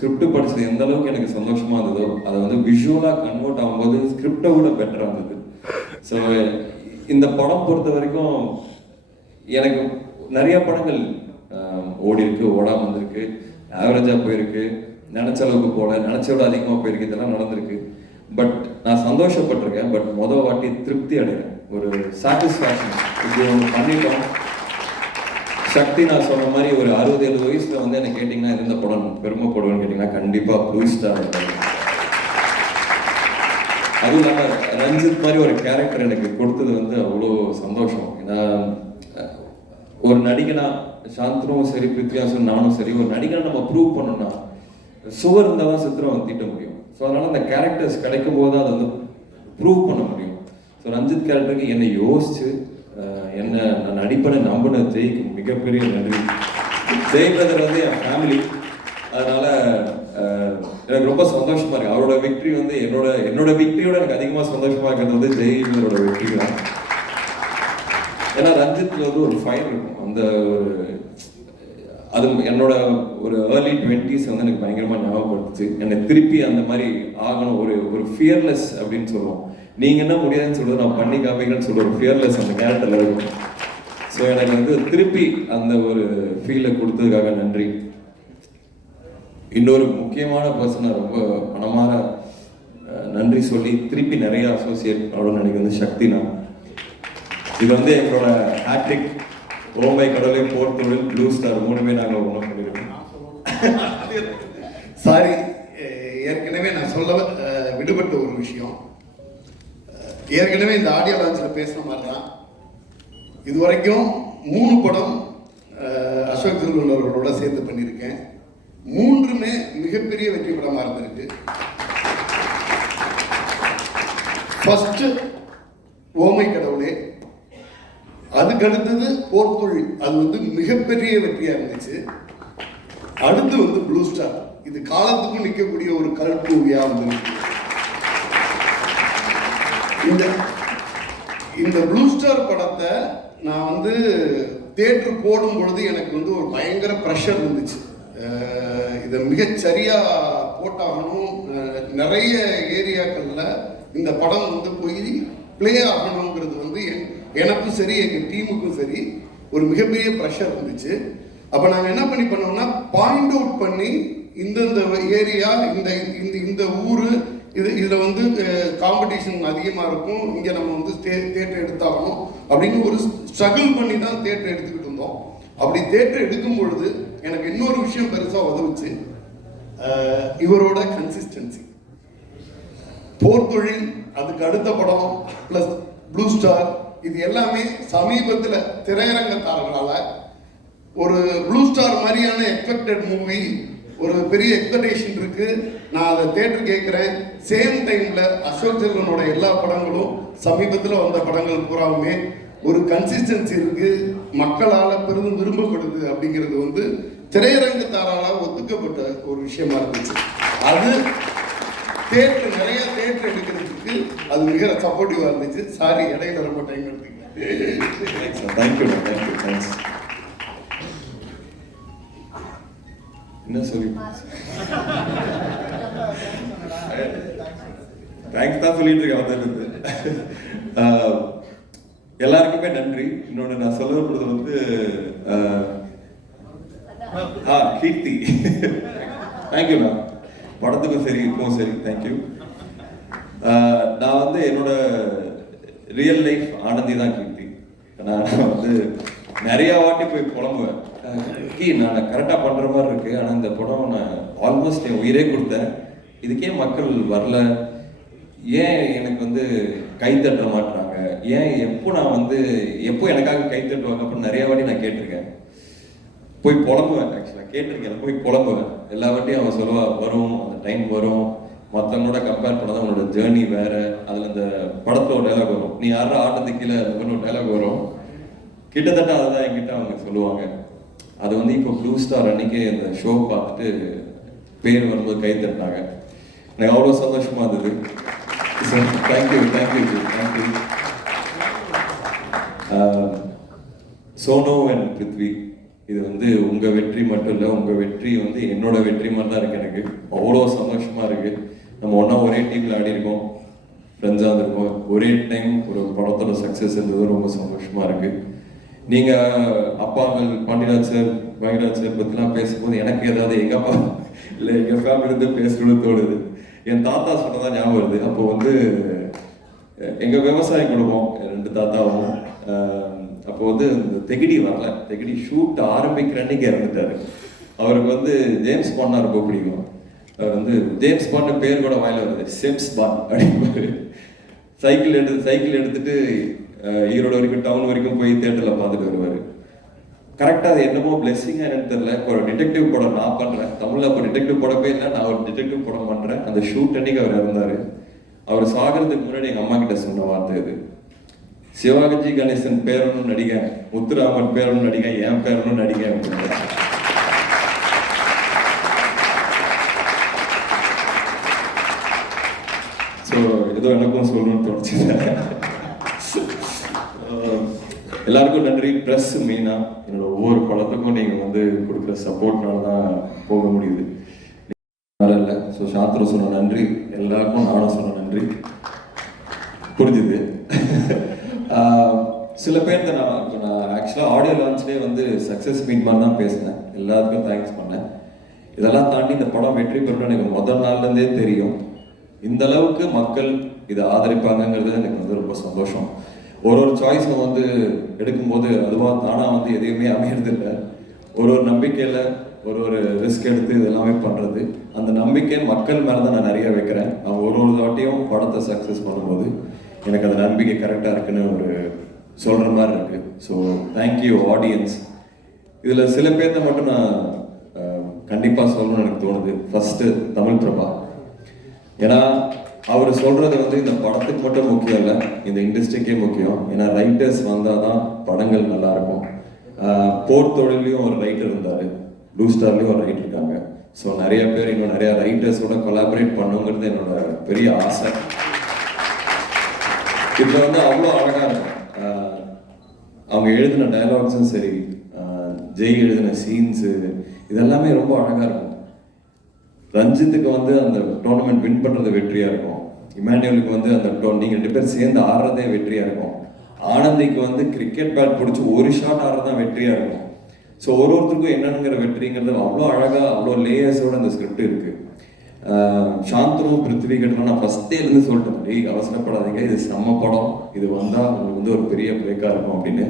Script படிச்சது எந்த அளவுக்கு எனக்கு சந்தோஷமா இருந்ததோ அதை வந்து விஷுவலாக கன்வெர்ட் ஆகும்போது ஸ்கிரிப்டை விட பெட்டராக இருந்தது. ஸோ இந்த படம் பொறுத்த வரைக்கும் எனக்கு நிறைய படங்கள் ஓடி இருக்கு ஓடாம வந்திருக்கு. ஆவரேஜா போயிருக்கு. நினைச்ச அளவுக்கு போல நினைச்ச விட அதிகமா போயிருக்கு இதெல்லாம் நடந்திருக்கு. பட் நான் சந்தோஷப்பட்டிருக்கேன். பட் மொதல் வாட்டி திருப்தி அடைகிறேன். ஒரு சாட்டிஸ்ஃபேக்ஷன் இது ஒன்று பண்ணிட்டோம். சக்தி நான் சொன்ன மாதிரி ஒரு அறுபது எழுபது வயசுல வந்து என்ன கேட்டிங்கன்னா இருந்த இந்த படம் பெருமைப்படுவேன்னு கேட்டிங்கன்னா கண்டிப்பா ப்ளூ தான் அதுவும் இல்லாமல் ரஞ்சித் மாதிரி ஒரு கேரக்டர் எனக்கு கொடுத்தது வந்து அவ்வளோ சந்தோஷம். ஏன்னா ஒரு நடிகனா சாந்தனும் சரி பிருத்வியாசும் நானும் சரி ஒரு நடிகனை நம்ம ப்ரூவ் பண்ணோம்னா சுவர் இருந்தால் தான் சித்திரம் தீட்ட முடியும். ஸோ அதனால அந்த கேரக்டர்ஸ் கிடைக்கும் போது அதை வந்து ப்ரூவ் பண்ண முடியும். ஸோ ரஞ்சித் கேரக்டருக்கு என்னை யோசிச்சு என்னை என்ன நான் நடிப்பனை நம்பின ஜெயிக்கும் மிகப்பெரிய நன்றி. ஜெய் பிரதர் வந்து என் ஃபேமிலி அதனால எனக்கு ரொம்ப சந்தோஷமா இருக்கு. அவரோட விக்டரி வந்து என்னோட என்னோட விக்ட்ரியோட எனக்கு அதிகமா சந்தோஷமா இருக்கிறது வந்து ஜெய் பிரதரோட விக்ட்ரி தான். ஏன்னா ரஞ்சித்ல வந்து ஒரு ஃபயர் இருக்கும். அந்த ஒரு அது என்னோட ஒரு ஏர்லி டுவெண்ட்டிஸ் வந்து எனக்கு பயங்கரமா ஞாபகப்படுத்துச்சு. என்னை திருப்பி அந்த மாதிரி ஆகணும். ஒரு ஒரு ஃபியர்லெஸ் அப்படின்னு சொல்லுவோம். நீங்க என்ன முடியாதுன்னு சொல்றது நான் பண்ணி காமிக்கிறேன்னு சொல்ற ஒரு ஃபியர்லெஸ் அந்த கேரக்டர்ல இருக்கும். ஸோ எனக்கு வந்து திருப்பி அந்த ஒரு ஃபீலை கொடுத்ததுக்காக நன்றி. இன்னொரு முக்கியமான பர்சனை ரொம்ப மனமார நன்றி சொல்லி திருப்பி நிறைய அசோசியேட் ஆகணும்னு எனக்கு வந்து சக்தி நான் இது வந்து எங்களோட ஹேட்ரிக் ஓமை கடலை போர் தொழில் ப்ளூ ஸ்டார் மூணுமே நாங்கள் ஒன்றும் பண்ணியிருக்கோம் சாரி ஏற்கனவே நான் சொல்ல விடுபட்ட ஒரு விஷயம். ஏற்கனவே இந்த ஆடியோ லான்ச்சில் பேசின மாதிரி தான் இது வரைக்கும் மூணு படம் அசோக் செல்வன் அவர்களோட சேர்ந்து பண்ணியிருக்கேன். மூன்றுமே மிகப்பெரிய வெற்றி படமாக இருந்திருக்கு. ஃபஸ்ட்டு ஓமை கடவுளே அதுக்கு அடுத்தது போர்த்தொழில் அது வந்து மிகப்பெரிய வெற்றியாக இருந்துச்சு. அடுத்து வந்து ப்ளூ ஸ்டார் இது காலத்துக்கும் நிற்கக்கூடிய ஒரு கல்ட் மூவியா வந்து இந்த இந்த ப்ளூ ஸ்டார் படத்தை நான் வந்து தேட்ரு போடும் பொழுது எனக்கு வந்து ஒரு பயங்கர ப்ரெஷர் இருந்துச்சு. இதை மிகச்சரியாக போட்டாகணும். நிறைய ஏரியாக்களில் இந்த படம் வந்து போய் பிளே ஆகணுங்கிறது வந்து என்- எனக்கும் சரி எங்கள் டீமுக்கும் சரி ஒரு மிகப்பெரிய ப்ரெஷர் இருந்துச்சு. அப்போ நாங்கள் என்ன பண்ணி பண்ணோம்னா பாயிண்ட் அவுட் பண்ணி இந்தந்த ஏரியா இந்த இந்த இந்த ஊர் இது இதில் வந்து காம்படிஷன் அதிகமாக இருக்கும். இங்கே நம்ம வந்து தே தேட்டர் எடுத்தாகணும் அப்படின்னு ஒரு ஸ்ட்ரகிள் பண்ணி தான் தேட்டர் எடுத்துக்கிட்டு இருந்தோம். அப்படி தேட்டர் எடுக்கும் பொழுது எனக்கு இன்னொரு விஷயம் பெருசாக உதவுச்சு இவரோட கன்சிஸ்டன்சி போர்த்தொழில் அதுக்கு அடுத்த படம் ப்ளஸ் ப்ளூ ஸ்டார் இது எல்லாமே சமீபத்தில் திரையரங்கத்தாளர்களால ஒரு ப்ளூ ஸ்டார் மாதிரியான எக்ஸ்பெக்டட் மூவி ஒரு பெரிய எக்ஸ்பெக்டேஷன் இருக்குது நான் அதை தேட்டர் கேட்குறேன் சேம் டைமில் அசோக் செல்வனோட எல்லா படங்களும் சமீபத்தில் வந்த படங்கள் பூராவுமே ஒரு கன்சிஸ்டன்சி இருக்கு. மக்களால் பெரிதும் விரும்பப்படுது அப்படிங்கிறது வந்து திரையரங்கத்தாரால ஒத்துக்கப்பட்ட ஒரு விஷயமா இருந்துச்சு. அது தேட்டர் நிறைய தேட்டர் எடுக்கிறதுக்கு அது மிக சப்போர்ட்டிவாக இருந்துச்சு. சாரி இடையில ரொம்ப டைம் எடுத்துக்கிட்டேன் தேங்க்யூ தேங்க்யூ தேங்க்ஸ் என்ன சொல்லி தேங்க்ஸ் தான் சொல்லிட்டு இருக்கேன் வந்ததுலேருந்து எல்லாருக்குமே நன்றி. இன்னொன்று நான் சொல்ல விரும்புறது வந்து ஆ கீர்த்தி. தேங்க்யூண்ணா படத்துக்கும் சரி இப்பவும் சரி. தேங்க்யூ நான் வந்து என்னோட ரியல் லைஃப் ஆனந்தி தான் கீர்த்தி. நான் வந்து நிறைய வாட்டி போய் புலம்புவேன். கி நான் கரெக்டாக பண்ணுற மாதிரி இருக்கு. ஆனால் இந்த படம் நான் ஆல்மோஸ்ட் என் உயிரே கொடுத்தேன். இதுக்கே மக்கள் வரல. ஏன் எனக்கு வந்து கை தட்ட மாட்டுறாங்க ஏன் எப்போ நான் வந்து எப்போ எனக்காக கை தட்டுவாங்க அப்படின்னு நிறைய வாட்டி நான் கேட்டிருக்கேன். போய் புலம்புவேன் ஆக்சுவலாக கேட்டிருக்கேன். போய் புலம்புவேன். எல்லா வாட்டியும் அவன் சொல்லுவா வரும் அந்த டைம் வரும். மற்றவங்களோட கம்பேர் பண்ணாதான் அவனோட ஜேர்னி வேறு. அதில் இந்த படத்தோட டைலாக் வரும். நீ யாரும் ஆட்டத்துக்கு கீழே ஒரு டைலாக் வரும். கிட்டத்தட்ட அதுதான் என்கிட்ட அவங்க சொல்லுவாங்க. அது வந்து இப்போ ப்ளூ ஸ்டார் அன்னைக்கே அந்த ஷோ பார்த்துட்டு பேர் வரும்போது கை தட்டினாங்க. எனக்கு அவ்வளோ சந்தோஷமா இருந்தது. Thank you thank you thank you Sono and Prithvi இது வந்து உங்கள் வெற்றி மட்டும் இல்லை உங்கள் வெற்றி வந்து என்னோட வெற்றி மாதிரி தான் இருக்குது எனக்கு. அவ்வளோ சந்தோஷமா இருக்குது நம்ம ஒன்றா ஒரே டீமில் ஆடிருக்கோம் ஃப்ரெண்ட்ஸாக இருந்திருக்கோம். ஒரே டைம் ஒரு படத்தோட சக்ஸஸ் இருந்தது ரொம்ப சந்தோஷமா இருக்குது நீங்க அப்பாங்கள் பாண்டியராஜ் சார் பாண்டியராஜ் சார் பத்திலாம் பேசும்போது எனக்கு ஏதாவது எங்க அப்பா இல்லை எங்க ஃபேமிலி இருந்து பேசணும்னு தோணுது. என் தாத்தா சொன்னதான் ஞாபகம் வருது. அப்போ வந்து எங்க விவசாய குடும்பம் ரெண்டு தாத்தாவும். அப்போ வந்து இந்த தெகிடி வரல. தெகிடி ஷூட் ஆரம்பிக்கிற அன்னைக்கு இறந்துட்டாரு. அவருக்கு வந்து ஜேம்ஸ் பாண்டா ரொம்ப பிடிக்கும். அவர் வந்து ஜேம்ஸ் பாண்ட் பேர் கூட வாயில வருது. செம்ஸ் பாண்ட் அப்படிம்பாரு. சைக்கிள் எடுத்து சைக்கிள் எடுத்துட்டு ஈரோடு வரைக்கும் டவுன் வரைக்கும் போய் தேட்டரில் பார்த்துட்டு வருவாரு. கரெக்டா அது என்னமோ பிளெஸிங்கா என்னன்னு தெரியல. இப்போ ஒரு டிடெக்டிவ் படம் நான் பண்ணுறேன் தமிழ்ல அப்போ டிடெக்டிவ் படப்பே இல்லை. நான் ஒரு டிடெக்டிவ் படம் பண்ணுறேன் அந்த ஷூட் அன்னைக்கு அவர் இறந்தாரு. அவர் சாகிறதுக்கு முன்னாடி எங்கள் அம்மா கிட்ட சொன்ன வார்த்தை இது. சிவாஜி கணேசன் பேரனும் நடிக முத்துராமன் பேரனும் நடிக என் பேரனும் நடிக அப்படின்னு. ஸோ ஏதோ எனக்கும் சொல்லணும்னு தோணுச்சு. எல்லாருக்கும் நன்றி. ப்ரெஸ் மெயினாக என்னோட ஒவ்வொரு படத்துக்கும் நீங்கள் வந்து கொடுக்குற சப்போர்ட்னால தான் போக முடியுது. வேற இல்லை. ஸோ சாத்திரம் சொன்ன நன்றி. எல்லாருக்கும் நானும் சொன்ன நன்றி. புரிஞ்சுது. ஆஹ் சில பேர்த்த நான் இப்போ நான் ஆக்சுவலாக ஆடியோ லான்ச்லேயே வந்து சக்ஸஸ் மீட் மாதிரி தான் பேசினேன். எல்லாத்துக்கும் தேங்க்ஸ் பண்ணேன். இதெல்லாம் தாண்டி இந்த படம் வெற்றி பெறணும் எனக்கு முதல் நாள்லேருந்தே தெரியும். இந்த அளவுக்கு மக்கள் இதை ஆதரிப்பாங்கங்கிறது எனக்கு வந்து ரொம்ப சந்தோஷம். ஒரு ஒரு சாய்ஸும் வந்து எடுக்கும்போது அதுவாக தானாக வந்து எதையுமே அமையறதில்லை. ஒரு ஒரு நம்பிக்கையில் ஒரு ஒரு ரிஸ்க் எடுத்து இதெல்லாமே பண்ணுறது அந்த நம்பிக்கை மக்கள் மேலே தான் நான் நிறைய வைக்கிறேன். அவங்க ஒரு ஒரு தாட்டியும் படத்தை சக்ஸஸ் பண்ணும்போது எனக்கு அந்த நம்பிக்கை கரெக்டாக இருக்குன்னு ஒரு சொல்கிற மாதிரி இருக்குது ஸோ தேங்க்யூ ஆடியன்ஸ் இதில் சில பேர்த்த மட்டும் நான் கண்டிப்பாக சொல்லணும்னு எனக்கு தோணுது. ஃபஸ்ட்டு தமிழ் பிரபா. ஏன்னா அவர் சொல்றது வந்து இந்த படத்துக்கு மட்டும் முக்கியம் இல்லை இந்த இண்டஸ்ட்ரிக்கே முக்கியம். ஏன்னா ரைட்டர்ஸ் வந்தால் தான் படங்கள் நல்லா இருக்கும் போர் தொழிலையும் ஒரு ரைட்டர் இருந்தார். ப்ளூ ஸ்டார்லேயும் ஒரு ரைட்டர் இருக்காங்க. ஸோ நிறைய பேர் இன்னும் நிறைய ரைட்டர்ஸோட கொலாபரேட் பண்ணுங்கிறது என்னோட பெரிய ஆசை. இதில் வந்து அவ்வளோ அழகாக இருக்கும் அவங்க எழுதின டயலாக்ஸும் சரி ஜெய் எழுதின சீன்ஸு இதெல்லாமே ரொம்ப அழகாக இருக்கும். ரஞ்சித்துக்கு வந்து அந்த டோர்னமெண்ட் வின் பண்ணுறது வெற்றியாக இருக்கும். இமானுவலுக்கு வந்து அந்த டோ நீங்கள் ரெண்டு பேர் சேர்ந்து ஆடுறதே வெற்றியாக இருக்கும். ஆனந்திக்கு வந்து கிரிக்கெட் பேட் பிடிச்சி ஒரு ஷாட் ஆடுறது தான் வெற்றியாக இருக்கும். ஸோ ஒரு ஒருத்தருக்கும் என்னங்கிற வெற்றிங்கிறது அவ்வளோ அழகாக அவ்வளோ லேயர்ஸோட அந்த ஸ்கிரிப்ட் இருக்குது ஆஹ் பிருத்திவி கட்டணும் நான் ஃபர்ஸ்டே இருந்து சொல்லிட்டேன். டேய் அவசரப்படாதீங்க. இது செம்ம படம். இது வந்தால் உங்களுக்கு வந்து ஒரு பெரிய பிரேக்காக இருக்கும் அப்படின்னு.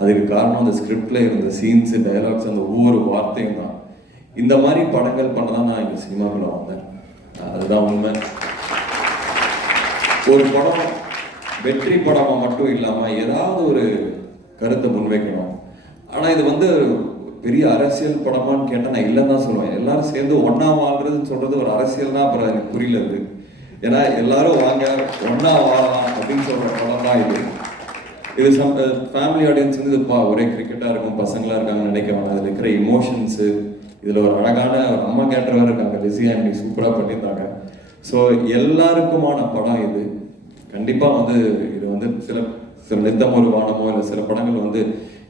அதுக்கு காரணம் அந்த ஸ்கிரிப்டில் இருந்த சீன்ஸு டைலாக்ஸ் அந்த ஒவ்வொரு வார்த்தையும் தான். இந்த மாதிரி படங்கள் பண்ண தான் நான் இங்கே சினிமாக்குள்ள வந்தேன். அதுதான் உண்மை. ஒரு படம் வெற்றி படமாக மட்டும் இல்லாமல் ஏதாவது ஒரு கருத்தை முன்வைக்கணும். ஆனால் இது வந்து பெரிய அரசியல் படமான்னு கேட்டால் நான் இல்லைன்னு தான் சொல்லுவேன். எல்லாரும் சேர்ந்து ஒன்றா வாழ்றதுன்னு சொல்கிறது ஒரு அரசியல் தான் அப்புறம் எனக்கு புரியல அது. ஏன்னா எல்லாரும் வாங்க ஒன்றா வாழலாம் அப்படின்னு சொல்கிற படம் தான் இது. இது சம் ஃபேமிலி ஆடியன்ஸ் வந்து இது பா ஒரே கிரிக்கெட்டாக இருக்கும் பசங்களாக இருக்காங்கன்னு நினைக்க வேணாம். அதில் இருக்கிற இமோஷன்ஸு இதில் ஒரு அழகான அம்மா கேட்டர் இருக்காங்க. லிசியா இன்னைக்கு சூப்பராக பண்ணியிருந்தாங்க. ஸோ எல்லாருக்குமான படம் இது. கண்டிப்பாக வந்து இது வந்து சில சில நித்தம் ஒரு வானமோ இல்லை சில படங்கள் வந்து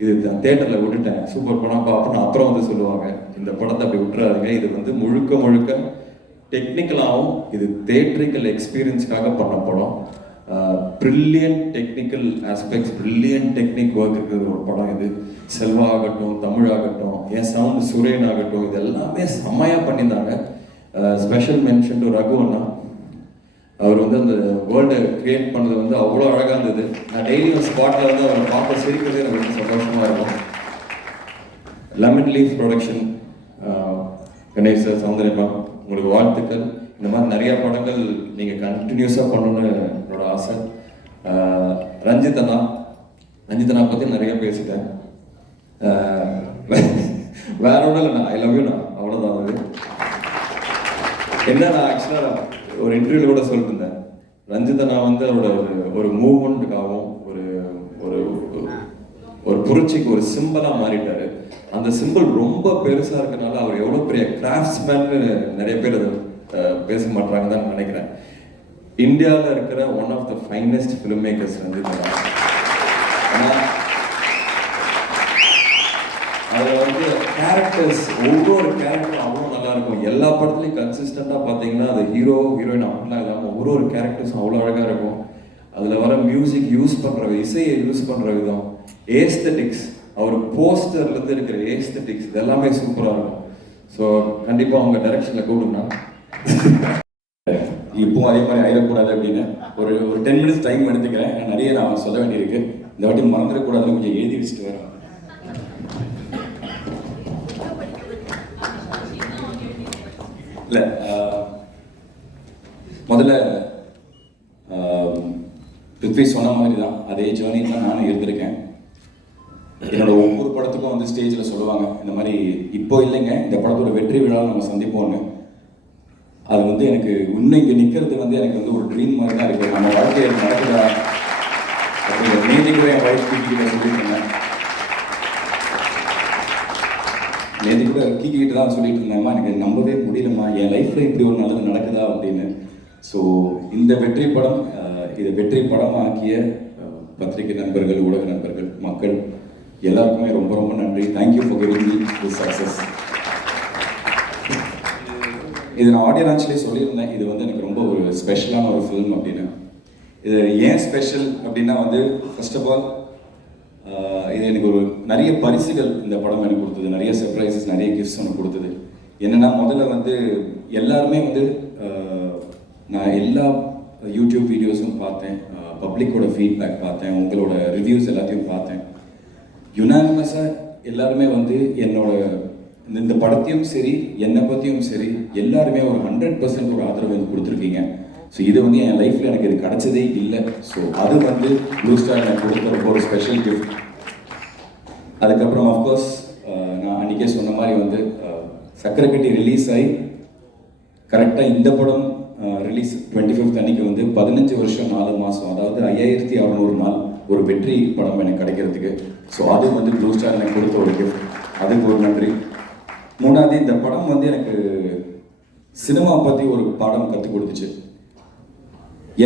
இது தேட்டரில் விட்டுட்டேன். சூப்பர் படம் பார்ப்போம் அப்புறம் வந்து சொல்லுவாங்க. இந்த படத்தை அப்படி விட்டுறாதீங்க. இது வந்து முழுக்க முழுக்க டெக்னிக்கலாகவும் இது தேட்ரிக்கல் எக்ஸ்பீரியன்ஸ்க்காக பண்ண படம். Brilliant technical aspects brilliant technique work இருக்கிற ஒரு படம் இது. செல்வா ஆகட்டும் தமிழ் ஆகட்டும் என் சவுண்ட் சுரேன் ஆகட்டும் இது எல்லாமே செம்மையாக பண்ணியிருந்தாங்க ஸ்பெஷல் மென்ஷன் டு ரகு அண்ணா. அவர் வந்து அந்த வேர்ல்டை கிரியேட் பண்ணது வந்து அவ்வளோ அழகாக இருந்தது. நான் டெய்லியும் ஸ்பாட்டில் வந்து அவரை பார்க்க சிரிக்கிறதே எனக்கு ரொம்ப சந்தோஷமாக இருக்கும். Lemon leaf production Ganesh sir சௌந்தரியமா உங்களுக்கு வாழ்த்துக்கள். இந்த மாதிரி நிறைய படங்கள் நீங்கள் கண்டினியூஸாக பண்ணணும்னு என்னோட ஆசை. ரஞ்சிதனா ரஞ்சிதனா பற்றி நிறைய பேசிட்டேன். வேற ஒன்றும் இல்லை ஐ லவ் யூண்ணா நான் அவ்வளோதான் அது. என்ன நான் ஆக்சுவலாக ஒரு இன்டர்வியூவில் கூட சொல்லிட்டு இருந்தேன். ரஞ்சிதனா வந்து அவரோட ஒரு- ஒரு மூவ்மெண்ட்டுக்காகவும் ஒரு ஒரு ஒரு- புரட்சிக்கு ஒரு சிம்பிளாக மாறிட்டாரு. அந்த சிம்பிள் ரொம்ப பெருசாக இருக்கனால அவர் எவ்வளோ பெரிய கிராஃப்ட்ஸ்மேன்னு நிறைய பேர் அதை பேச மாட்டாங்க தான் நினைக்கிறேன். இந்தியாவில் இருக்கிற one of the finest film makers வந்து அதில் வந்து கேரக்டர்ஸ் ஒவ்வொரு கேரக்டரும் அவ்வளோ நல்லா இருக்கும் எல்லா படத்துலையும் கன்சிஸ்டண்ட்டாக பார்த்தீங்கன்னா அது ஹீரோ ஹீரோயின் அப்படிலாம் இல்லாமல் ஒரு ஒரு கேரக்டர்ஸும் அவ்வளோ அழகாக இருக்கும். அதில் வர மியூசிக் யூஸ் பண்ணுற இசையை யூஸ் பண்ணுற விதம் ஏஸ்தட்டிக்ஸ் அவர் போஸ்டர்லேருந்து இருக்கிற ஏஸ்தட்டிக்ஸ் இது எல்லாமே சூப்பராக இருக்கும். ஸோ கண்டிப்பாக அவங்க டைரக்ஷனில் கூப்பிடுனா இப்பவும் அதே மாதிரி ஆயிடக்கூடாது அப்படின்னு ஒரு ஒரு டென் மினிட்ஸ் டைம் எடுத்துக்கிறேன். நிறைய நான் சொல்ல வேண்டியிருக்கு. இந்த வாட்டி மறந்துடக்கூடாதுன்னு கொஞ்சம் எழுதி வச்சுட்டு வரேன். இல்லை முதல்ல ஆஹ், சொன்ன மாதிரி தான் அதே ஜேர்னி தான் நானும் இருந்திருக்கேன். என்னோட ஒவ்வொரு படத்துக்கும் வந்து ஸ்டேஜில் சொல்லுவாங்க இந்த மாதிரி இப்போ இல்லைங்க இந்த படத்தோட வெற்றி விழாவை நம்ம சந்திப்போம்னு. அது வந்து எனக்கு இன்னும் இங்கே நிற்கிறது வந்து எனக்கு வந்து ஒரு ட்ரீம் மாதிரி தான் இருக்குது நம்ம வாழ்க்கையில் நடக்குதா? அப்படிங்கிற நேதி கூட என் வயசு கிட்ட சொல்லியிருந்தேன் இருந்தேன் நேதி கூட கீக்கிட்டு தான் சொல்லிட்டு இருந்தேம்மா எனக்கு நம்பவே முடியலம்மா. என் லைஃப்பில் இப்படி ஒரு நல்லது நடக்குதா அப்படின்னு. ஸோ இந்த வெற்றி படம் இதை வெற்றி படமாக்கிய ஆக்கிய பத்திரிகை நண்பர்கள் ஊடக நண்பர்கள் மக்கள் எல்லாருக்குமே ரொம்ப ரொம்ப நன்றி. Thank you for giving me success இது நான் ஆடியோ லான்ச்லேயே சொல்லியிருந்தேன். இது வந்து எனக்கு ரொம்ப ஒரு ஸ்பெஷலான ஒரு ஃபிலிம் அப்படின்னு. இது ஏன் ஸ்பெஷல் அப்படின்னா வந்து ஃபர்ஸ்ட் ஆஃப் ஆல் இது எனக்கு ஒரு நிறைய பரிசுகள் இந்த படம் எனக்கு கொடுத்தது. நிறைய சர்ப்ரைசஸ் நிறைய கிஃப்ட்ஸ் எனக்கு கொடுத்தது. என்னென்னா முதல்ல வந்து எல்லாருமே வந்து நான் எல்லா யூடியூப் வீடியோஸும் பார்த்தேன். பப்ளிக்கோட ஃபீட்பேக் பார்த்தேன். உங்களோட ரிவ்யூஸ் எல்லாத்தையும் பார்த்தேன். யுனானிமஸாக எல்லாருமே வந்து என்னோட இந்த- இந்த படத்தையும் சரி என்னை பற்றியும் சரி எல்லாருமே ஒரு ஹண்ட்ரட் பர்சன்ட் ஒரு ஆதரவு எனக்கு கொடுத்துருக்கீங்க. ஸோ இது வந்து என் லைஃப்பில் எனக்கு இது கிடச்சதே இல்லை. ஸோ அது வந்து ப்ளூ ஸ்டார் எனக்கு கொடுத்த ரொம்ப ஒரு ஸ்பெஷல் கிஃப்ட் அதுக்கப்புறம் அஃப்கோர்ஸ் நான் அன்றைக்கே சொன்ன மாதிரி வந்து சக்கரை கட்டி ரிலீஸ் ஆகி கரெக்டாக இந்த படம் ரிலீஸ் டுவெண்ட்டி ஃபிஃப்த் அன்னைக்கு வந்து பதினஞ்சு வருஷம் நாலு மாதம் அதாவது ஐயாயிரத்தி அறநூறு நாள் ஒரு வெற்றி படம் எனக்கு கிடைக்கிறதுக்கு. ஸோ அது வந்து ப்ளூ ஸ்டார் எனக்கு கொடுத்த ஒரு கிஃப்ட் அதுக்கு ஒரு நன்றி. மூணாவது இந்த படம் வந்து எனக்கு சினிமா பற்றி ஒரு பாடம் கற்றுக் கொடுத்துச்சு.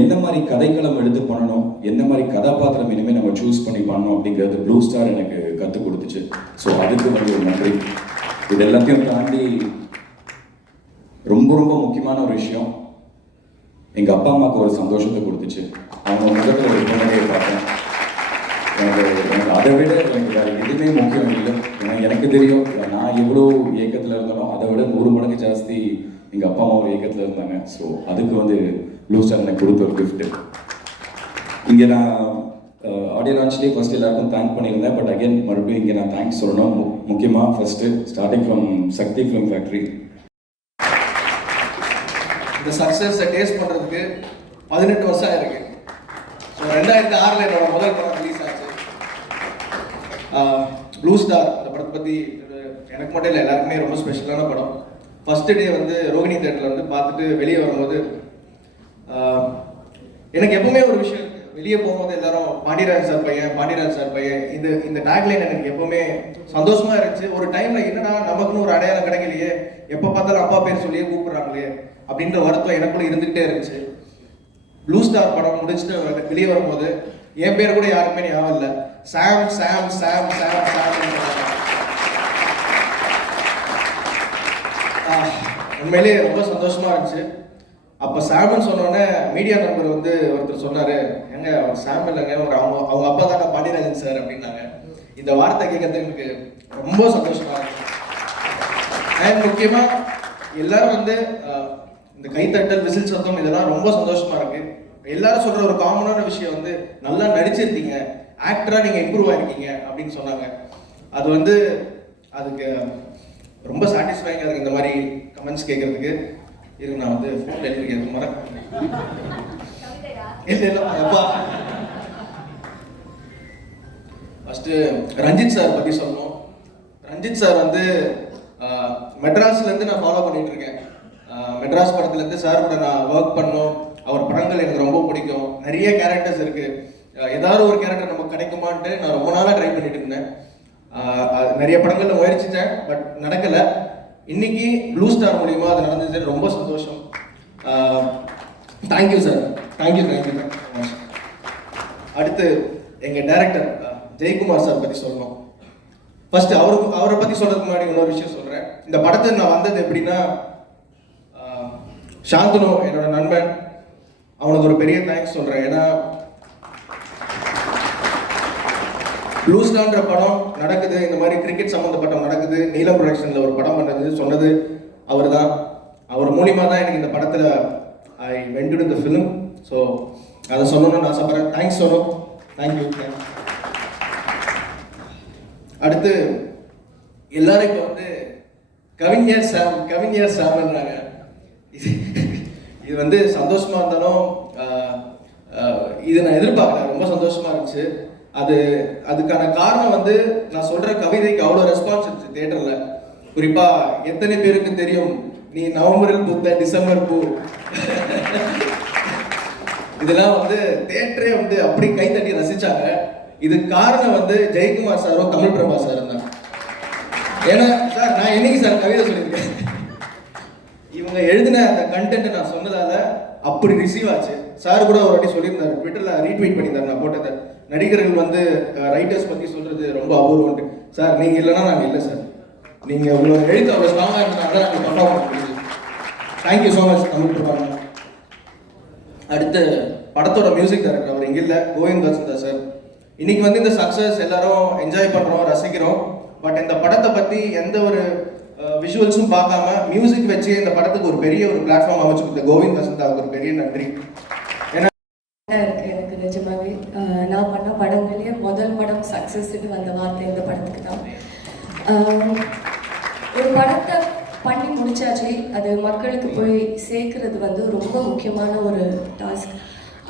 எந்த மாதிரி கதைக்களம் எடுத்து பண்ணணும் எந்த மாதிரி கதாபாத்திரம் இனிமேல் நம்ம சூஸ் பண்ணி பண்ணணும் அப்படிங்கிறது ப்ளூ ஸ்டார் எனக்கு கற்றுக் கொடுத்துச்சு. ஸோ அதுக்கு வந்து ஒரு நன்றி. இது எல்லாத்தையும் தாண்டி ரொம்ப ரொம்ப முக்கியமான ஒரு விஷயம். எங்கள் அப்பா அம்மாவுக்கு ஒரு சந்தோஷத்தை கொடுத்துச்சு. அவங்க முகத்தில் ஒரு புன்னகையை பார்த்தேன். எனக்கு எனக்கு அதை விட எனக்கு வேறு எதுவுமே முக்கியம் இல்லை. எனக்கு தெரியும். நான் எவ்வளோ இயக்கத்தில் இருந்தாலும் அதை விட நூறு மடங்கு ஜாஸ்தி எங்கள் அப்பா அம்மா ஒரு இயக்கத்தில் இருந்தாங்க. ஸோ அதுக்கு வந்து ப்ளூ ஸ்டார் எனக்கு கொடுத்த ஒரு கிஃப்ட்டு இங்கே நான் ஆடியோ லான்ச்லேயே ஃபஸ்ட் எல்லாருக்கும் தேங்க் பண்ணியிருந்தேன். பட் அகைன் மறுபடியும் இங்கே நான் தேங்க்ஸ் சொல்லணும். மு- first first starting from Sakthi film factory இந்த சக்ஸஸை டேஸ்ட் பண்ணுறதுக்கு பதினெட்டு வருஷம் ஆயிருக்கு. ஸோ ரெண்டாயிரத்தி ஆறில் என்னோட முதல் படம் ரிலீஸ் ஆச்சு. ப்ளூ ஸ்டார் அந்த படத்தை பற்றி எனக்கு மட்டும் இல்லை எல்லாருக்குமே ரொம்ப ஸ்பெஷலான படம். ஃபஸ்ட்டு டே வந்து ரோகிணி தேட்டரில் வந்து பார்த்துட்டு வெளியே வரும்போது எனக்கு எப்பவுமே ஒரு விஷயம் வெளியே போகும்போது எல்லாரும் பாண்டியராஜ் சார் பையன் பாண்டியராஜ் சார் பையன் இது இந்த டேக்லைன் எனக்கு எப்பவுமே சந்தோஷமா இருந்துச்சு. ஒரு டைம்ல என்னன்னா நமக்குன்னு ஒரு அடையாளம் கிடைக்கலையே எப்போ பார்த்தாலும் அப்பா பேர் சொல்லியே கூப்பிடுறாங்களே அப்படின்ற வருத்தம் எனக்குள்ள இருந்துகிட்டே இருந்துச்சு. ப்ளூ ஸ்டார் படம் முடிச்சுட்டு வெளியே வரும்போது என் பேர் கூட யாருக்குமே ஞாபகம் இல்லை சாம் சாம் சாம் சாம் சாம் உண்மையிலேயே ரொம்ப சந்தோஷமா இருந்துச்சு. அப்போ சாம்னு சொன்னோடனே மீடியா நம்பர் வந்து ஒருத்தர் சொன்னார் எங்க அவர் சாம் இல்லைங்க ஒரு அவங்க அவங்க அப்பா தாங்க பாண்டியராஜன் சார் அப்படின்னாங்க. இந்த வார்த்தை கேட்கறதுக்கு எனக்கு ரொம்ப சந்தோஷமா இருந்துச்சு. அண்ட் முக்கியமாக எல்லாரும் வந்து இந்த கைத்தட்டல் விசில் சத்தம் இதெல்லாம் ரொம்ப சந்தோஷமா இருக்கு. எல்லாரும் சொல்ற ஒரு காமனான விஷயம் வந்து நல்லா நடிச்சிருக்கீங்க ஆக்டரா நீங்க இம்ப்ரூவ் ஆயிருக்கீங்க அப்படின்னு சொன்னாங்க. அது வந்து அதுக்கு ரொம்ப சாட்டிஸ்ஃபைங்க அதுக்கு இந்த மாதிரி கமெண்ட்ஸ் கேட்கறதுக்கு இருக்கு நான் வந்து ஃபோன் டெலிவரி கேட்க மறக்க இல்ல அப்பா. ஃபர்ஸ்ட் ரஞ்சித் சார் பத்தி சொல்லணும். ரஞ்சித் சார் வந்து மெட்ராஸ்லேருந்து மெட்ராஸ்ல இருந்து நான் ஃபாலோ பண்ணிட்டு இருக்கேன். மெட்ராஸ் படத்துல இருந்து சார் கூட நான் ஒர்க் பண்ணோம். அவர் படங்கள் எனக்கு ரொம்ப பிடிக்கும். நிறைய கேரக்டர்ஸ் இருக்கு. ஏதாவது ஒரு கேரக்டர் நமக்கு கிடைக்குமான்ட்டு நான் ரொம்ப நாளாக ட்ரை பண்ணிட்டு இருந்தேன். அது நிறைய படங்கள்ல முயற்சித்தேன் பட் நடக்கல. இன்னைக்கு ப்ளூ ஸ்டார் மூலியமா அது நடந்தது. ரொம்ப சந்தோஷம். Thank you sir thank you thank you thank you அடுத்து எங்கள் டைரக்டர் ஜெயக்குமார் சார் பற்றி சொல்லணும். ஃபர்ஸ்ட் அவருக்கு அவரை பற்றி சொல்கிறதுக்கு முன்னாடி இன்னொரு விஷயம் சொல்கிறேன் இந்த படத்தை நான் வந்தது எப்படின்னா சாந்தனு என்னோட நண்பன். அவனுக்கு ஒரு பெரிய தேங்க்ஸ் சொல்கிறேன் ஏன்னா ப்ளூஸ்டான்ற படம் நடக்குது. இந்த மாதிரி கிரிக்கெட் சம்மந்தப்பட்ட நடக்குது. நீலம் ப்ரொடக்ஷனில் ஒரு படம் பண்ணது. சொன்னது அவர் தான் அவர் மூலியமாக தான் எனக்கு இந்த படத்தில் ஐ வென்ட் இந்த ஃபிலிம் ஸோ அதை சொல்லணும்னு ஆசைப்பட்றேன். தேங்க்ஸ் சொல்லணும் தேங்க்யூ தேங்க்ஸ் அடுத்து எல்லாரும் இப்போ வந்து கவிஞர் சாம் கவிஞர் சாம்ன்றாங்க இது வந்து சந்தோஷமா இருந்தாலும் இதை நான் எதிர்பார்க்கல. ரொம்ப சந்தோஷமா இருந்துச்சு. அது அதுக்கான காரணம் வந்து நான் சொல்ற கவிதைக்கு அவ்வளோ ரெஸ்பான்ஸ் இருந்துச்சு தேட்டர்ல குறிப்பா எத்தனை பேருக்கு தெரியும்? நீ நவம்பரில் பூத்த டிசம்பர் பூ. இதெல்லாம் வந்து தேட்டரே வந்து அப்படி கை தட்டி ரசிச்சாங்க. இது காரணம் வந்து ஜெயக்குமார் சாரும் தமிழ் பிரபா சாரும் தான் ஏன்னா சார் நான் என்னைக்கு சார் கவிதை சொல்லியிருக்கேன்? இவங்க எழுதின அந்த கண்டென்ட் நான் சொன்னதால அப்படி ரிசீவ் ஆச்சு. சார் கூட ஒரு வாட்டி சொல்லியிருந்தாரு. ட்விட்டரில் ரீட்வீட் பண்ணியிருந்தாரு. நான் போட்டதை. நடிகர்கள் வந்து ரைட்டர்ஸ் பற்றி சொல்கிறது ரொம்ப அபூர்வம்ட்டு சார் நீங்கள் இல்லைன்னா நாங்கள் இல்லை சார் நீங்கள் உங்களோட எழுத்து அவ்வளோ ஸ்ட்ராங்காக இருந்தாங்க நாங்கள் பண்ண முடியுது thank you so much Tamil Prabha அடுத்து படத்தோட மியூசிக் டைரக்டர் அவர் இங்கே இல்லை. கோவிந்த் தான் சார் இன்னைக்கு வந்து இந்த சக்ஸஸ் எல்லாரும் என்ஜாய் பண்ணுறோம் ரசிக்கிறோம். பட் இந்த படத்தை பற்றி எந்த ஒரு விஷுவல்ஸும் பார்க்காம மியூசிக் வச்சு இந்த படத்துக்கு ஒரு பெரிய ஒரு பிளாட்ஃபார்ம் அமைச்சு கொடுத்த கோவிந்த் வசந்தாவுக்கு ஒரு பெரிய நன்றி. ஏன்னா எனக்கு நிஜமாவே. நான் பண்ண படங்களே முதல் படம் சக்ஸஸ்ன்னு வந்த வார்த்தை இந்த படத்துக்கு தான். ஒரு படத்தை பண்ணி முடிச்சாச்சு. அது மக்களுக்கு போய் சேர்க்கறது வந்து ரொம்ப முக்கியமான ஒரு டாஸ்க்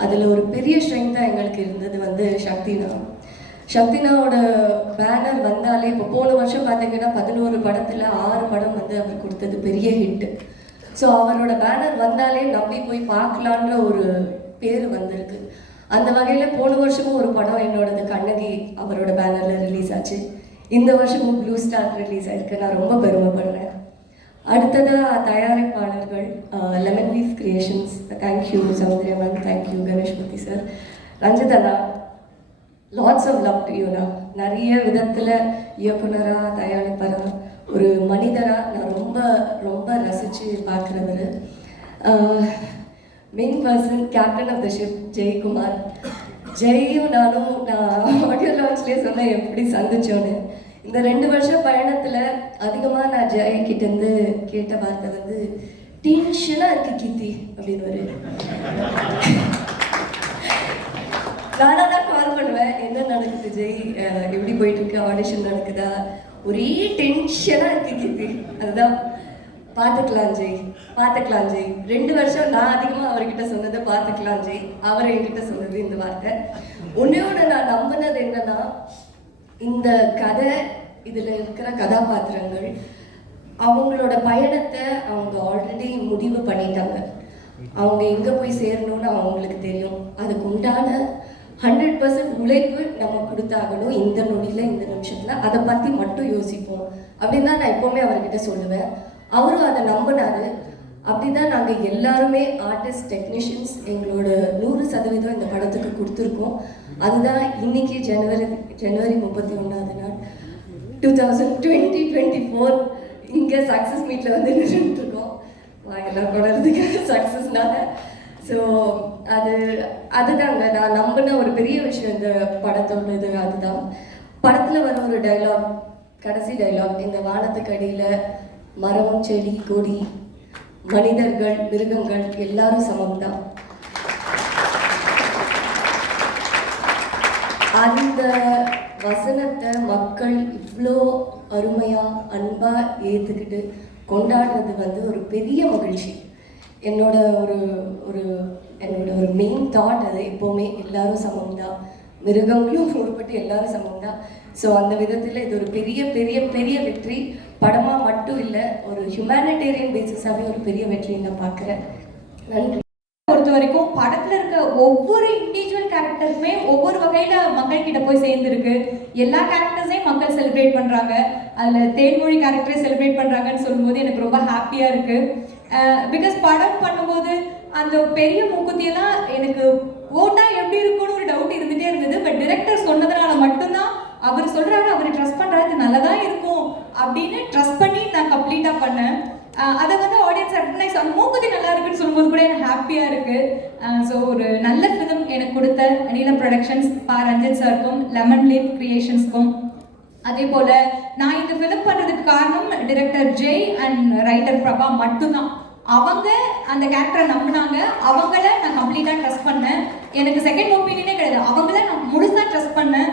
அதில் ஒரு பெரிய ஸ்ட்ரென்த்தாக எங்களுக்கு இருந்தது வந்து சக்தினா சக்தினாவோட பேனர் வந்தாலே இப்போ போன வருஷம் பார்த்தீங்கன்னா பதினோரு படத்தில் ஆறு படம் வந்து அவர் கொடுத்தது பெரிய ஹிட்டு ஸோ அவரோட பேனர் வந்தாலே நம்பி போய் பார்க்கலான்ற ஒரு பேர் வந்திருக்கு. அந்த வகையில் போன வருஷமும் ஒரு படம் என்னோடது கண்ணகி அவரோட பேனரில் ரிலீஸ் ஆச்சு. இந்த வருஷமும் ப்ளூ ஸ்டார் ரிலீஸ் ஆயிருக்கு. நான் ரொம்ப பெருமைப்படுறேன். அடுத்ததாக தயாரிப்பாளர்கள் lemon leaf creations thank you Soundarya ma'am thank you Ganeshmurthy sir ரஞ்சிதனா lots of love to யூனா நிறைய விதத்தில் இயக்குனராக தயாரிப்பராக ஒரு மனிதராக நான் ரொம்ப ரொம்ப ரசித்து பார்க்குறவர். Main person captain of the ship Jayakumar. ஜெயும் நானும் நான் ஆடியோ லான்ச்லேயே சொன்னேன் எப்படி சந்திச்சோன்னு. இந்த ரெண்டு வருஷம் பயணத்தில் அதிகமாக நான் ஜெய் கிட்டேருந்து கேட்ட வார்த்தை வந்து டென்ஷனாக இருக்கு கீர்த்தி அப்படின்னு நானாக தான் பண்ணுவேன் என்ன நடக்குது ஜெய்? அஹ் எப்படி போயிட்டு இருக்கு ஆடிஷன் நடக்குதா? ஒரே டென்ஷனா இருக்கு கீர்த்தி. அதுதான். பார்த்துக்கலாம் ஜெய். பார்த்துக்கலாம் ஜெய். ரெண்டு வருஷம் நான் அதிகமாக அவர்கிட்ட சொன்னதை பார்த்துக்கலாம் ஜெய். அவர் என்கிட்ட சொன்னது இந்த வார்த்தை. உன்னையோட நான் நம்பினது என்னன்னா இந்த கதை இதில் இருக்கிற கதாபாத்திரங்கள் அவங்களோட பயணத்தை அவங்க ஆல்ரெடி முடிவு பண்ணிட்டாங்க. அவங்க எங்கே போய் சேரணும்னு அவங்களுக்கு தெரியும். அதுக்கு உண்டான ஹண்ட்ரட் பர்சன்ட் உழைப்பு நம்ம கொடுத்தாகணும் இந்த நொடியில் இந்த நிமிஷத்தில். அதை பற்றி மட்டும் யோசிப்போம். அப்படின்னு தான் நான் எப்போவுமே அவர்கிட்ட சொல்லுவேன். அவரும் அதை நம்பினாரு. அப்படிதான் நாங்கள் எல்லாருமே ஆர்டிஸ்ட் டெக்னீஷியன்ஸ் எங்களோட நூறு சதவீதம் இந்த படத்துக்கு கொடுத்துருக்கோம். அதுதான் இன்னைக்கு ஜனவரி ஜனவரி முப்பத்தி ஒன்றாவது நாள். Two thousand twenty twenty four இங்கே சக்ஸஸ் மீட்டில் வந்து நின்றுட்டுருக்கோம் வாங்கலாம் தொடர்றதுக்கு சக்ஸஸ்னால ஸோ அது அதுதாங்க. நான் நம்பின ஒரு பெரிய விஷயம் இந்த படத்தோட இது அதுதான். படத்தில் வர ஒரு டைலாக் கடைசி டைலாக் இந்த வானத்துக்கு அடியில் மரம் செடி கொடி மனிதர்கள் மிருகங்கள் எல்லாரும் சமம் தான் அந்த வசனத்தை மக்கள் இவ்வளோ அருமையாக அன்பாக ஏற்றுக்கிட்டு கொண்டாடுறது வந்து ஒரு பெரிய மகிழ்ச்சி. என்னோட ஒரு ஒரு என்னோட ஒரு மெயின் தாட் அது எப்போவுமே எல்லாரும் சமம் தான் மிருகங்களும் உட்பட்டு எல்லாரும் சமம் தான் ஸோ அந்த விதத்தில் இது ஒரு பெரிய பெரிய பெரிய வெற்றி. படமாக மட்டும் இல்லை ஒரு ஹியூமனிடேரியன் பேசிஸாகவே ஒரு பெரிய வெற்றியை நான் பார்க்குறேன். நன்றி. பொறுத்த வரைக்கும் படத்துல இருக்க ஒவ்வொரு இண்டிவிஜுவல் கேரக்டருமே ஒவ்வொரு வகையில மக்கள் கிட்ட போய் சேர்ந்துருக்கு. எல்லா கேரக்டர்ஸையும் மக்கள் செலிப்ரேட் பண்றாங்க. அதுல தேன்மொழி கேரக்டரை செலிப்ரேட் பண்றாங்கன்னு சொல்லும்போது எனக்கு ரொம்ப ஹாப்பியா இருக்கு. பிகாஸ் படம் பண்ணும்போது அந்த பெரிய மூக்குத்தியெல்லாம் எனக்கு ஓட்டா எப்படி இருக்கும்னு ஒரு டவுட் இருந்துட்டே இருந்தது. பட் டிரெக்டர் சொன்னதுனால மட்டும்தான் அவர் சொல்றாரு அவர் ட்ரஸ்ட் பண்றாரு. இது இருக்கும். அப்படின்னு ட்ரஸ்ட் பண்ணி நான் கம்ப்ளீட்டா பண்ணேன். அதை வந்து ஆடியன்ஸ் ரெக்கக்னைஸ் அந்த மூக்குத்தி நல்லா இருக்குன்னு சொல்லும்போது கூட எனக்கு ஹாப்பியா இருக்கு. ஸோ ஒரு நல்ல ஃபிலிம் எனக்கு கொடுத்த நீலம் ப்ரொடக்ஷன்ஸ் பா ரஞ்சித் சாருக்கும் லெமன் லீவ் கிரியேஷன்ஸ்க்கும் அதே போல நான் இந்த ஃபிலிம் பண்ணுறதுக்கு காரணம் director Jai and writer Prabha மட்டும்தான். அவங்க அந்த கேரக்டரை நம்பினாங்க. அவங்கள நான் கம்ப்ளீட்டாக ட்ரஸ்ட் பண்ணேன். எனக்கு செகண்ட் ஒப்பீனியனே கிடையாது. அவங்கள நான் முழுசாக ட்ரஸ்ட் பண்ணேன்.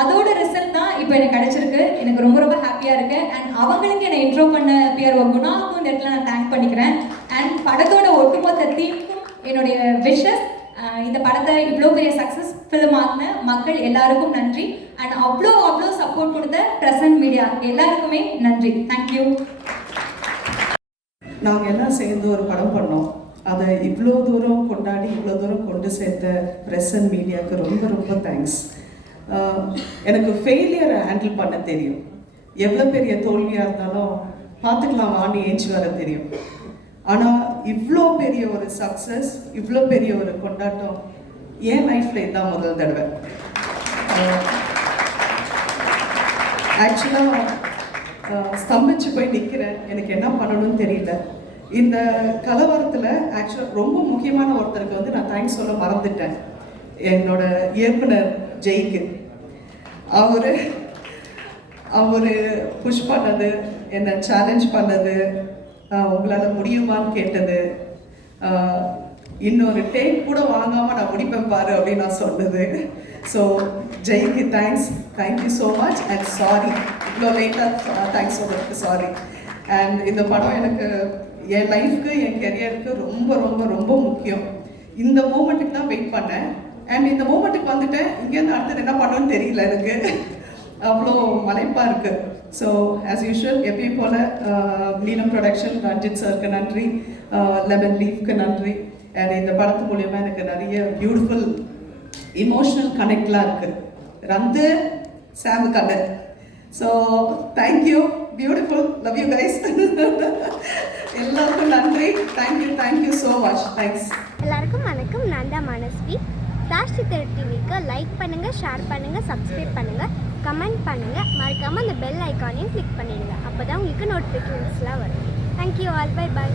அதோட ரிசல்ட் தான் இப்போ எனக்கு கிடைச்சிருக்கு. எனக்கு ரொம்ப ரொம்ப ஹாப்பியாக இருக்கு. அண்ட் அவங்களுக்கு என்னை இன்ட்ரோ பண்ண பியர் குணாவுக்கும் இந்த இடத்துல நான் தேங்க் பண்ணிக்கிறேன். அண்ட் படத்தோட ஒட்டுமொத்த தீம்க்கும் என்னுடைய விஷஸ் இந்த படத்தை இவ்வளோ பெரிய சக்ஸஸ் ஃபிலிம் ஆகின மக்கள் எல்லாருக்கும் நன்றி. அண்ட் அவ்வளோ அவ்வளோ சப்போர்ட் கொடுத்த ப்ரெசன்ட் மீடியா எல்லாருக்குமே நன்றி. தேங்க்யூ நாங்கள் எல்லாம் சேர்ந்து ஒரு படம் பண்ணோம். அதை இவ்வளோ தூரம் கொண்டாடி இவ்வளோ தூரம் கொண்டு சேர்த்த ப்ரெஸ் அண்ட் மீடியாவுக்கு ரொம்ப ரொம்ப தேங்க்ஸ் எனக்கு ஃபெயிலியரை ஹேண்டில் பண்ண தெரியும். எவ்வளோ பெரிய தோல்வியாக இருந்தாலும் பார்த்துக்கலாம் வாணி ஏஞ்சி வர தெரியும். ஆனால் இவ்வளோ பெரிய ஒரு சக்ஸஸ் இவ்வளோ பெரிய ஒரு கொண்டாட்டம் என் லைஃப்பில் இதான் முதல் தடவை. ஆக்சுவலாக ஸ்தம்பிச்சு போய் நிற்கிறேன் எனக்கு என்ன பண்ணணும்னு தெரியல. இந்த கலவரத்தில் ஆக்சுவலாக ரொம்ப முக்கியமான ஒருத்தருக்கு வந்து நான் தேங்க்ஸ் சொல்ல மறந்துட்டேன். என்னோட இயக்குனர் ஜெய்க்கு. அவர் அவர் புஷ் பண்ணது என்னை சேலஞ்ச் பண்ணது உங்களால் முடியுமான்னு கேட்டது. இன்னொரு டேக் கூட வாங்காமல் நான் முடிப்பேன் பாரு அப்படின்னு நான் சொன்னது. So ஜெய்க்கு thanks thank you so much and sorry இவ்வளோ லேட்டாக தேங்க்ஸ் சொல்கிறதுக்கு சாரி அண்ட் இந்த படம் எனக்கு என் லைஃப்க்கு என் கெரியருக்கு ரொம்ப ரொம்ப ரொம்ப முக்கியம். இந்த மூமெண்ட்டுக்கு தான் வெயிட் பண்ணேன். அண்ட் இந்த மூமெண்ட்டுக்கு வந்துட்டேன். இங்கேருந்து அடுத்தது என்ன பண்ணணும்னு தெரியல எனக்கு. அவ்வளோ மலைப்பாக இருக்குது ஸோ ஆஸ் யூஷுவல் எப்பயும் போல் நீலம் ப்ரொடக்ஷன் ரஞ்சித் சாருக்கு நன்றி. Uh, லெமன் லீஃப்க்கு நன்றி. அண்ட் இந்த படத்து மூலயமா எனக்கு நிறைய பியூட்டிஃபுல் இமோஷனல் கனெக்ட்லாம் இருக்கு. ரந்து சாம் கண்ணு. So thank you beautiful love you guys எல்லாருக்கும் நன்றி. Thank you thank you so much thanks எல்லாருக்கும் வணக்கம். நான் தான் மனஸ்வி. சாஷ்டி தெரு டிவிக்கு லைக் பண்ணுங்கள் ஷேர் பண்ணுங்கள் சப்ஸ்கிரைப் பண்ணுங்கள் கமெண்ட் பண்ணுங்கள் மறக்காமல் அந்த பெல் ஐக்கானையும் கிளிக் பண்ணிடுங்க. அப்போ தான் உங்களுக்கு நோட்டிஃபிகேஷன்ஸ்லாம் வரும். Thank you all by by